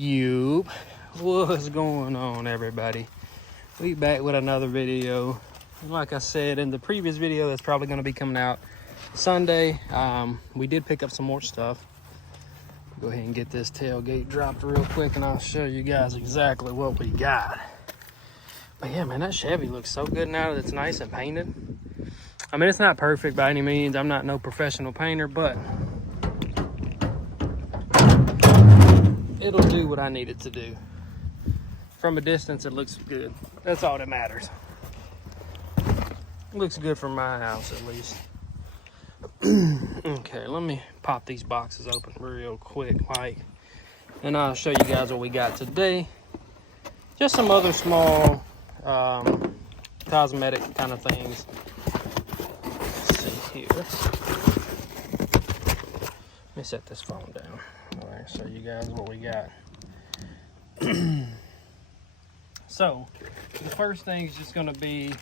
Yup, what's going on, everybody? We back with another video. Like I said in the previous video, that's probably going to be coming out Sunday. We did pick up some more stuff. Go ahead and get this tailgate dropped real quick, and I'll show you guys exactly what we got. But yeah, man, that Chevy looks so good now that it's nice and painted. I mean, it's not perfect by any means. I'm not no professional painter, but it'll do what I need it to do. From a distance, it looks good. That's all that matters. It looks good from my house, at least. Okay, let me pop these boxes open real quick, and I'll show you guys what we got today. Just some other small cosmetic kind of things. Let's see here. Let me set this phone down. All right, show you guys what we got. So, the first thing is just going to be,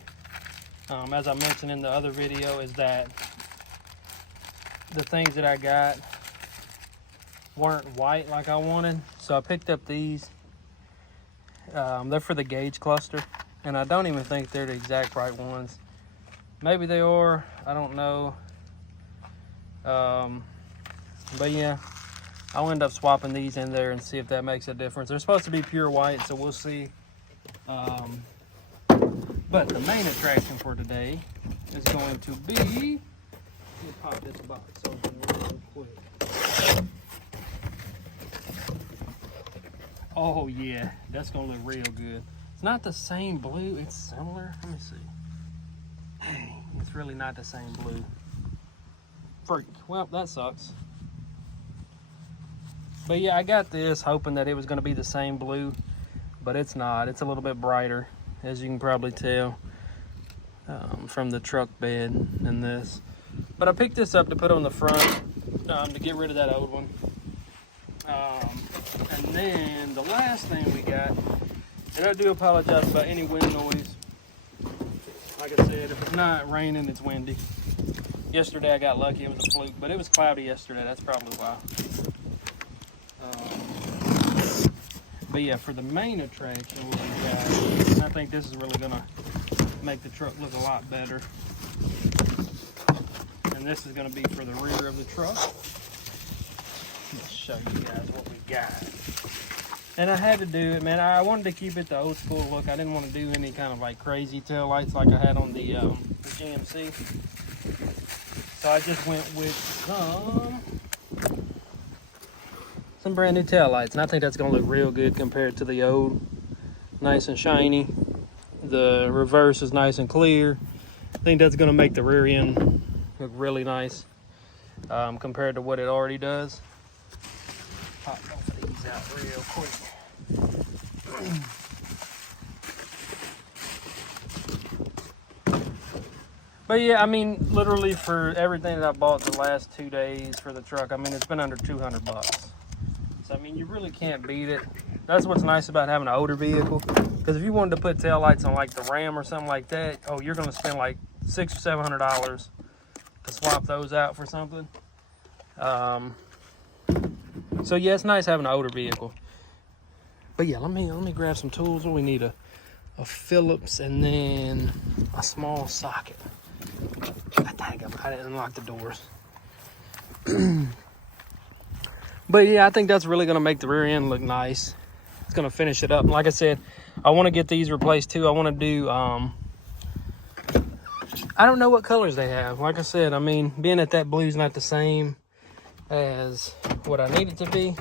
as I mentioned in the other video, is that the things that I got weren't white like I wanted. So I picked up these. They're for the gauge cluster, and I don't even think they're the exact right ones. Maybe they are, I don't know. But yeah, I'll end up swapping these in there and see if that makes a difference. They're supposed to be pure white, so we'll see. But the main attraction for today is going to be, let me pop this box open real quick. Oh yeah, that's gonna look real good. It's not the same blue, it's similar. Let me see. Dang, it's really not the same blue. Freak, well, that sucks. But yeah, I got this hoping that it was gonna be the same blue, but it's not. It's a little bit brighter, as you can probably tell from the truck bed in this. But I picked this up to put on the front to get rid of that old one. And then the last thing we got, and I do apologize about any wind noise. Like I said, if it's not raining, it's windy. Yesterday I got lucky, it was a fluke, but it was cloudy yesterday, that's probably why. But yeah, for the main attraction, what we got, and I think this is really gonna make the truck look a lot better. And this is gonna be for the rear of the truck. Let's show you guys what we got. And I had to do it, man. I wanted to keep it the old school look. I didn't want to do any kind of like crazy tail lights like I had on the GMC. So I just went with some brand new tail lights, and I think that's gonna look real good compared to the old. Nice and shiny. The reverse is nice and clear. I think that's gonna make the rear end look really nice compared to what it already does. Pop both of these out real quick. But yeah, I mean, literally for everything that I bought the last 2 days for the truck, I mean, it's been under 200 bucks. So, I mean, you really can't beat it. That's what's nice about having an older vehicle. Because if you wanted to put taillights on like the Ram or something like that, oh, you're going to spend like $600 or $700 to swap those out for something. So yeah, it's nice having an older vehicle. But yeah, let me grab some tools. We need a Phillips and then a small socket. Dang, I didn't unlock the doors. But yeah, I think that's really gonna make the rear end look nice. It's gonna finish it up. And like I said, I want to get these replaced too. I want to do I don't know what colors they have. Like I said, I mean, being that blue's not the same as what I need it to be,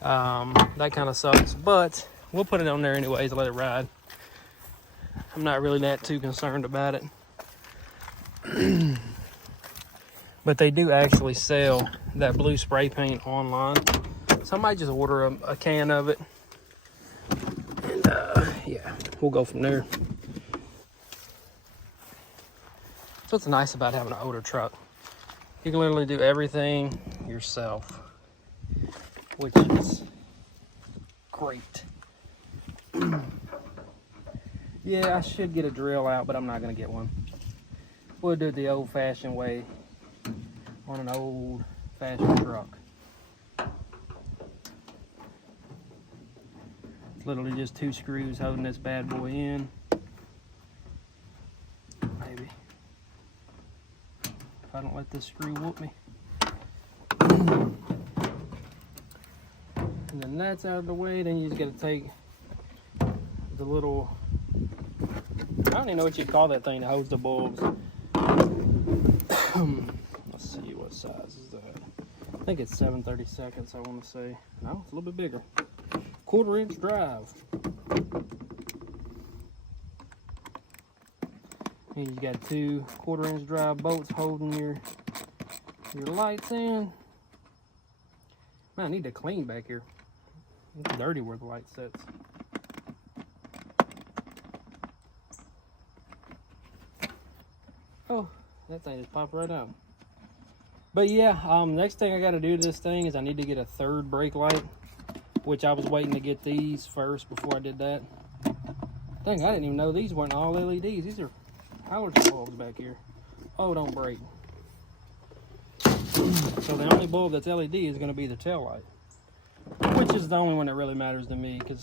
that kind of sucks, but we'll put it on there anyways and let it ride. I'm not really that too concerned about it. But they do actually sell that blue spray paint online, so I might just order a can of it, and yeah, we'll go from there. That's what's nice about having an older truck. You can literally do everything yourself, which is great. Yeah, I should get a drill out, but I'm not gonna get one. We'll do it the old-fashioned way on an old-fashioned truck. Literally just 2 screws holding this bad boy in. Maybe. If I don't let this screw whoop me. And then that's out of the way. Then you just got to take the little, I don't even know what you call that thing that holds the bulbs. Let's see, what size is that? I think it's 7/32, I want to say. No, it's a little bit bigger. 1/4 inch drive. And you got 2 1/4 inch drive bolts holding your lights in. Man, I need to clean back here. It's dirty where the light sits. Oh, that thing just popped right out. But yeah, next thing I got to do to this thing is I need to get a 3rd brake light, which I was waiting to get these first before I did that. Dang, I didn't even know these weren't all LEDs. These are halogen bulbs back here. Oh, don't break. So the only bulb that's LED is going to be the tail light, which is the only one that really matters to me, because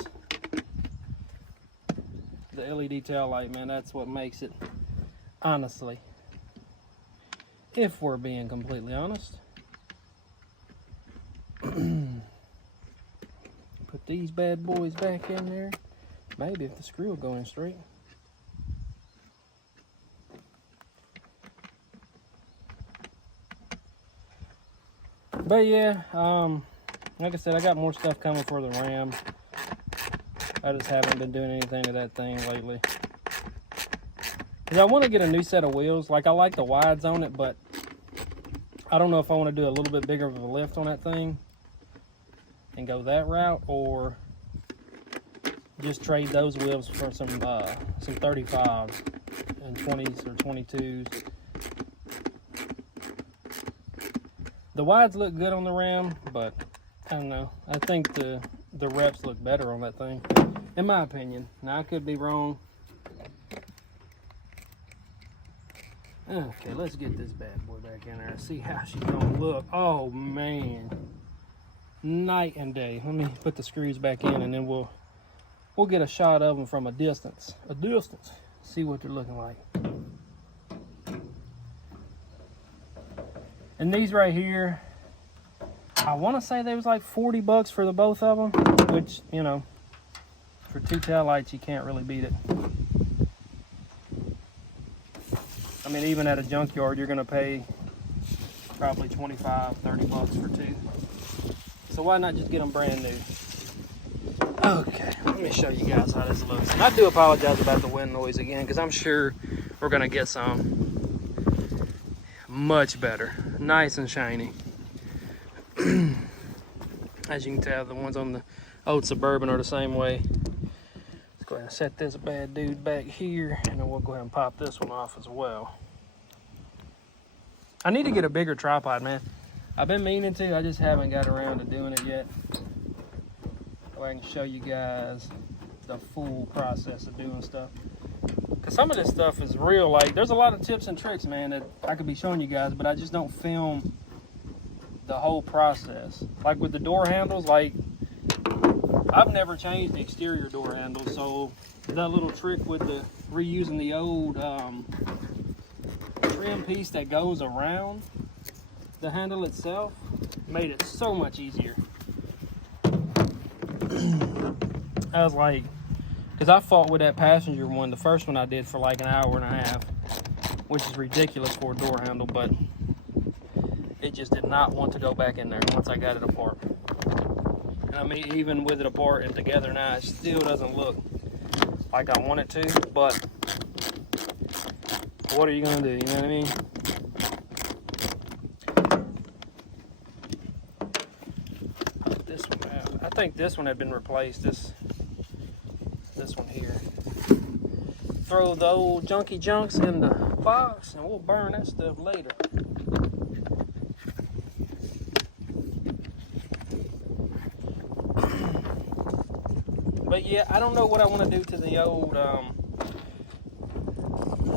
the LED tail light, man, that's what makes it, honestly. If we're being completely honest. Put these bad boys back in there. Maybe if the screw will go in straight. But yeah, like I said, I got more stuff coming for the Ram. I just haven't been doing anything to that thing lately. Because I want to get a new set of wheels. Like, I like the wides on it, but I don't know if I want to do a little bit bigger of a lift on that thing and go that route, or just trade those wheels for some 35s and 20s or 22s. The wides look good on the Ram, but I don't know. I think the reps look better on that thing, in my opinion. Now, I could be wrong. Okay, let's get this bad boy back in there and see how she's gonna look. Oh man, night and day. Let me put the screws back in, and then we'll get a shot of them from a distance. See what they're looking like. And these right here, I want to say they was like 40 bucks for the both of them, which, you know, for 2 tail lights, you can't really beat it. I mean, even at a junkyard, you're gonna pay probably 25, 30 bucks for 2. So why not just get them brand new? Okay, let me show you guys how this looks. And I do apologize about the wind noise again, because I'm sure we're gonna get some much better, nice and shiny. As you can tell, the ones on the old Suburban are the same way. Let's go ahead and set this bad dude back here, and then we'll go ahead and pop this one off as well. I need to get a bigger tripod, man. I've been meaning to, I just haven't got around to doing it yet. So I can show you guys the full process of doing stuff. Because some of this stuff is real, like, there's a lot of tips and tricks, man, that I could be showing you guys, but I just don't film the whole process. Like with the door handles, like, I've never changed the exterior door handles, so that little trick with the reusing the old trim piece that goes around the handle itself made it so much easier. I was like, because I fought with that passenger one, the first one I did for like an hour and a half, which is ridiculous for a door handle, but it just did not want to go back in there once I got it apart. And I mean, even with it apart and together now, it still doesn't look like I want it to, but what are you gonna do, you know what I mean? Put this one out. I think this one had been replaced, this one here. Throw the old junky junks in the box and we'll burn that stuff later. But yeah, I don't know what I want to do to the old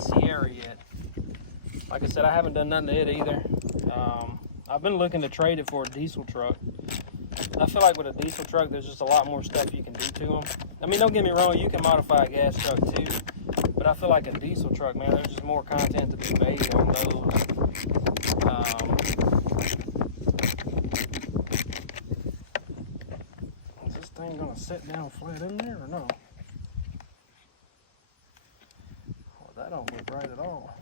Sierra yet. Like I said, I haven't done nothing to it either. I've been looking to trade it for a diesel truck, I feel like with a diesel truck, there's just a lot more stuff you can do to them. I mean, don't get me wrong, you can modify a gas truck too, but I feel like a diesel truck, man, there's just more content to be made on those. Is this thing gonna sit down flat in there or no? Well, that don't look right at all.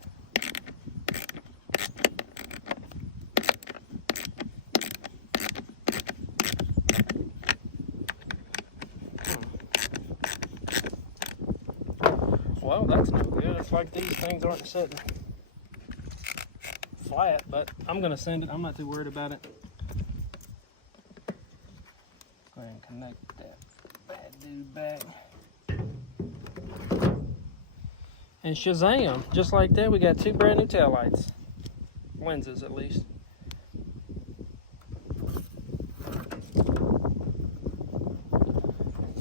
Well, that's no good. It's like these things aren't sitting flat, but I'm gonna send it. I'm not too worried about it. Go ahead and connect that bad dude back. And shazam, just like that, we got 2 brand new taillights. Lenses, at least.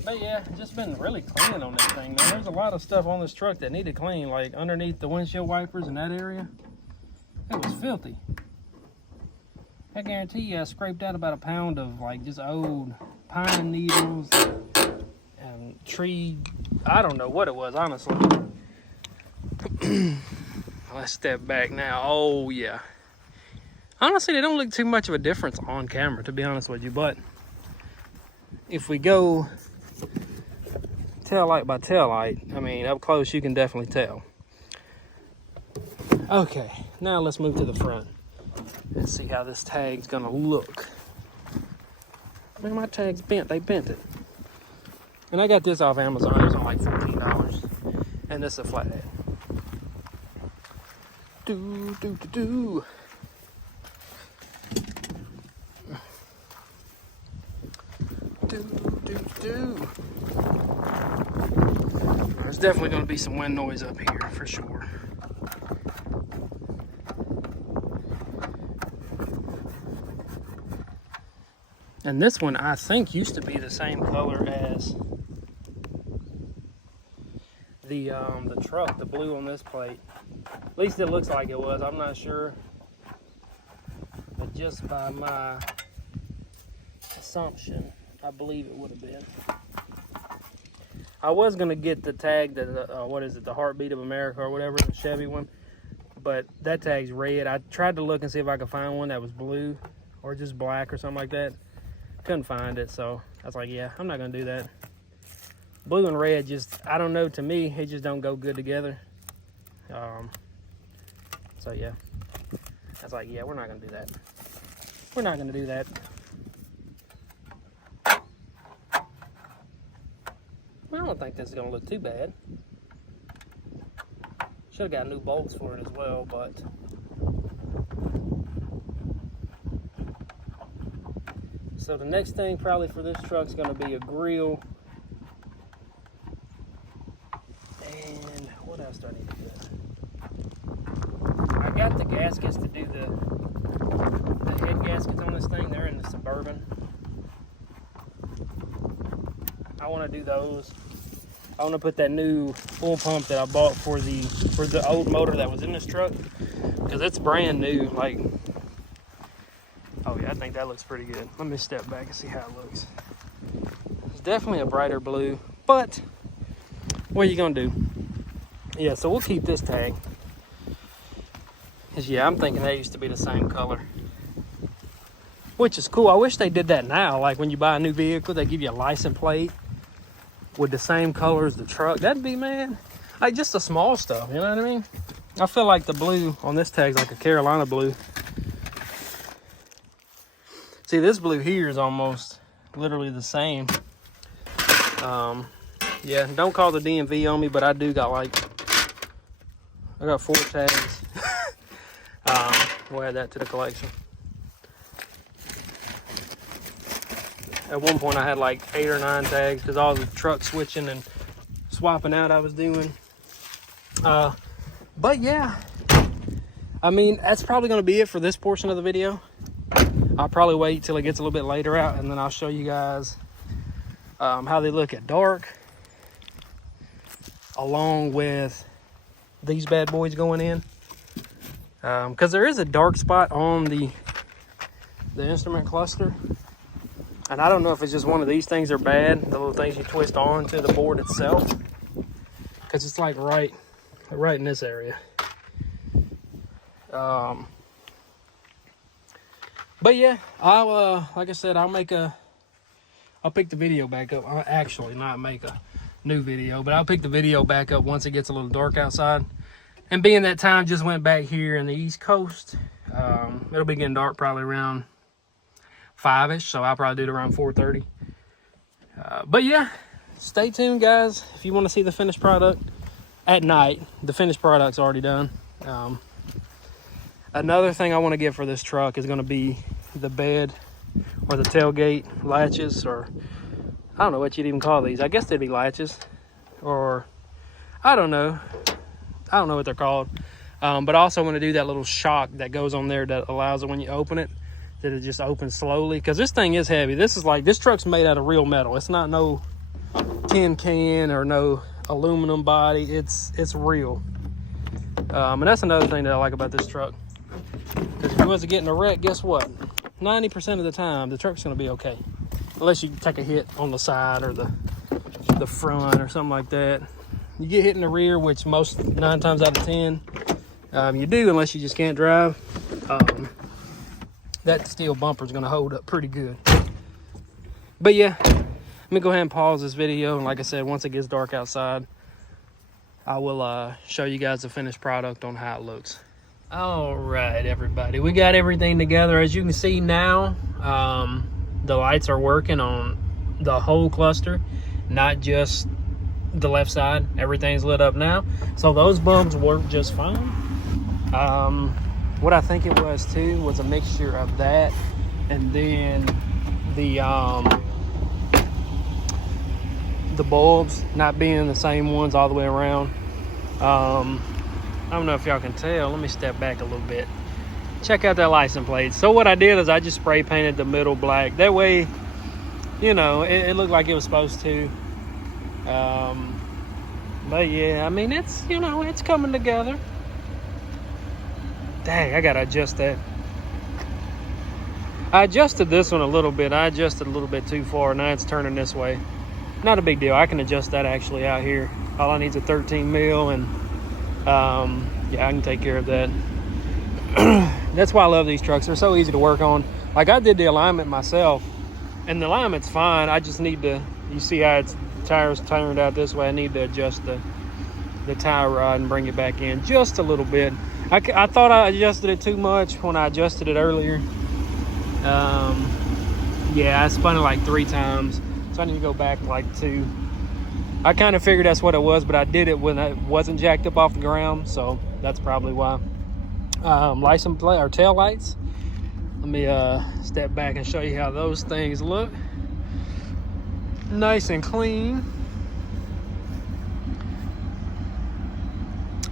But yeah, just been really cleaning on this thing, man. There's a lot of stuff on this truck that needed clean, like underneath the windshield wipers in that area. It was filthy. I guarantee you I scraped out about a pound of like just old pine needles and tree, I don't know what it was, honestly. Let's step back now. Oh yeah. Honestly, they don't look too much of a difference on camera, to be honest with you, but if we go tail light by tail light, I mean, up close you can definitely tell. Okay, now let's move to the front and see how this tag's gonna look. Man, my tag's bent. They bent it. And I got this off Amazon. It was on like $14. And this is a flathead. Do, do, do, do. Do, do, do. There's definitely going to be some wind noise up here for sure. And this one I think used to be the same color as the truck, the blue on this plate. At least it looks like it was. I'm not sure, but just by my assumption, I believe it would have been. I was gonna get the tag that what is it, the Heartbeat of America or whatever, the Chevy one, but that tag's red. I tried to look and see if I could find one that was blue or just black or something like that. Couldn't find it, so I was like, yeah, I'm not gonna do that. Blue and red just, I don't know, to me it just don't go good together. So yeah, I was like, yeah, we're not gonna do that. We're not gonna do that. I don't think this is gonna look too bad. Should have got new bolts for it as well, but so the next thing probably for this truck is gonna be a grill. And what else do I need to do? I got the gaskets to do the head gaskets on this thing. They're in the Suburban. I want to do those. I want to put that new fuel pump that I bought for the old motor that was in this truck, because it's brand new. Like, oh yeah, I think that looks pretty good. Let me step back and see how it looks. It's definitely a brighter blue, but what are you gonna do? Yeah, so we'll keep this tag. Cause yeah, I'm thinking they used to be the same color, which is cool. I wish they did that now. Like when you buy a new vehicle, they give you a license plate with the same color as the truck. That'd be, man, like just the small stuff, you know what I mean? I feel like the blue on this tag's like a Carolina blue. See, this blue here is almost literally the same. Yeah, don't call the DMV on me, but I do got like, I got 4 tags. We'll add that to the collection. At one point I had like 8 or 9 tags because all the truck switching and swapping out I was doing. But yeah, I mean, that's probably going to be it for this portion of the video. I'll probably wait till it gets a little bit later out, and then I'll show you guys how they look at dark, along with these bad boys going in. Because there is a dark spot on the instrument cluster. And I don't know if it's just one of these things are bad, the little things you twist onto the board itself, because it's like right in this area. But yeah, I'll like I said, I'll pick the video back up. I'll actually not make a new video, but I'll pick the video back up once it gets a little dark outside. And being that time just went back here in the East Coast, it'll be getting dark probably around 5-ish, so I'll probably do it around 4:30. But yeah, stay tuned, guys. If you want to see the finished product at night, the finished product's already done. Another thing I want to get for this truck is going to be the bed or the tailgate latches, or I don't know what you'd even call these. I guess they'd be latches, or I don't know what they're called. But I also want to do that little shock that goes on there that allows it when you open it, that it just opens slowly, because this thing is heavy. This truck's made out of real metal. It's not no tin can or no aluminum body. It's real. And that's another thing that I like about this truck, because if you wasn't getting a wreck, guess what? 90% of the time, the truck's going to be okay. Unless you take a hit on the side or the front or something like that. You get hit in the rear, which 9 times out of 10, you do, unless you just can't drive. That steel bumper is going to hold up pretty good. But yeah, let me go ahead and pause this video. And like I said, once it gets dark outside, I will show you guys the finished product on how it looks. All right, everybody, we got everything together. As you can see now, the lights are working on the whole cluster, not just the left side. Everything's lit up now, so those bulbs work just fine. What I think it was too was a mixture of that and then the bulbs not being the same ones all the way around. I don't know if y'all can tell. Let me step back a little bit. Check out that license plate. So what I did is I just spray painted the middle black. That way, you know, it looked like it was supposed to. But yeah, I mean, it's, you know, it's coming together. Dang, I gotta adjust that. I adjusted this one a little bit. I adjusted a little bit too far. Now it's turning this way. Not a big deal. I can adjust that actually out here. All I need is a 13 mil, and yeah, I can take care of that. That's why I love these trucks. They're so easy to work on. Like, I did the alignment myself, and the alignment's fine. I just need to, you see how it's tires turned out this way. I need to adjust the tie rod and bring it back in just a little bit. I thought I adjusted it too much when I adjusted it earlier. Yeah, I spun it like 3 times, so I need to go back like 2. I kind of figured that's what it was, but I did it when it wasn't jacked up off the ground, so that's probably why. License plate or tail lights. Let me step back and show you how those things look. Nice and clean.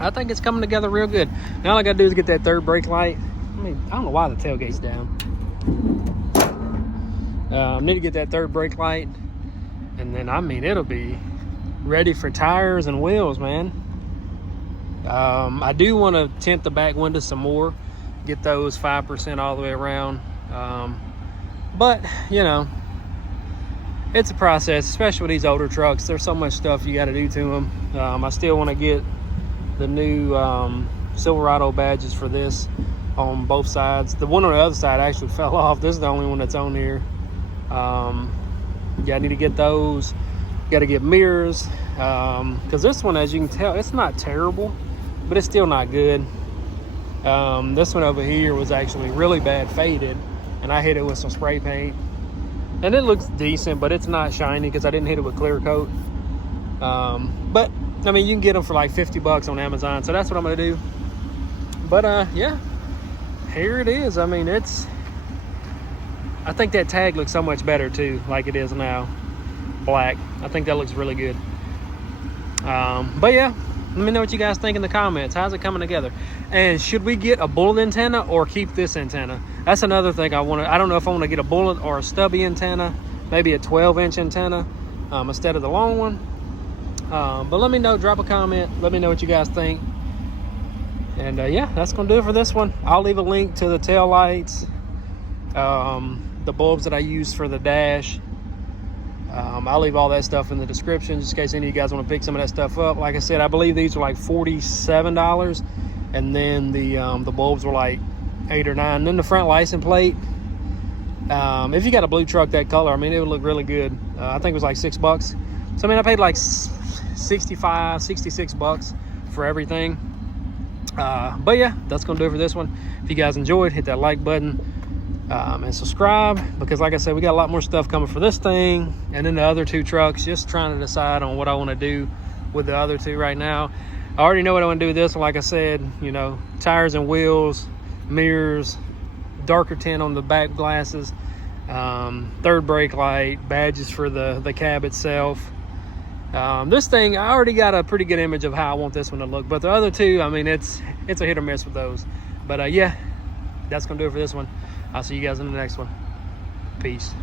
I think it's coming together real good. Now all I gotta do is get that third brake light. I mean, I don't know why the tailgate's down. Need to get that third brake light, and then, I mean, it'll be ready for tires and wheels, man. I do want to tint the back windows some more, get those 5% all the way around. But, you know, it's a process, especially with these older trucks. There's so much stuff you got to do to them. I still want to get the new Silverado badges for this on both sides. The one on the other side actually fell off. This is the only one that's on here. Yeah, I need to get those. Got to get mirrors, because this one, as you can tell, it's not terrible, but it's still not good. This one over here was actually really bad faded, and I hit it with some spray paint, and it looks decent, but it's not shiny because I didn't hit it with clear coat. But I mean, you can get them for like $50 on Amazon, so that's what I'm gonna do. But yeah, here it is. I mean, I think that tag looks so much better too, like it is now, black. I think that looks really good. But yeah, let me know what you guys think in the comments. How's it coming together? And should we get a bullet antenna or keep this antenna? That's another thing I don't know if I want to get a bullet or a stubby antenna, maybe a 12-inch antenna instead of the long one. But let me know, drop a comment, let me know what you guys think. And yeah, that's gonna do it for this one. I'll leave a link to the tail lights, the bulbs that I use for the dash. I'll leave all that stuff in the description just in case any of you guys want to pick some of that stuff up. Like I said, I believe these are like $47, and then the bulbs were like $8 or $9. And then the front license plate, if you got a blue truck that color, I mean, it would look really good. I think it was like $6. So I mean, I paid like 65, 66 bucks for everything. But yeah, that's gonna do it for this one. If you guys enjoyed, hit that like button. And subscribe, because like I said, we got a lot more stuff coming for this thing and then the other two trucks. Just trying to decide on what I want to do with the other two right now. I already know what I want to do with this one. Like I said, you know, tires and wheels, mirrors, darker tint on the back glasses, third brake light, badges for the cab itself. This thing, I already got a pretty good image of how I want this one to look, but the other two, I mean, it's a hit or miss with those. But yeah, that's gonna do it for this one. I'll see you guys in the next one. Peace.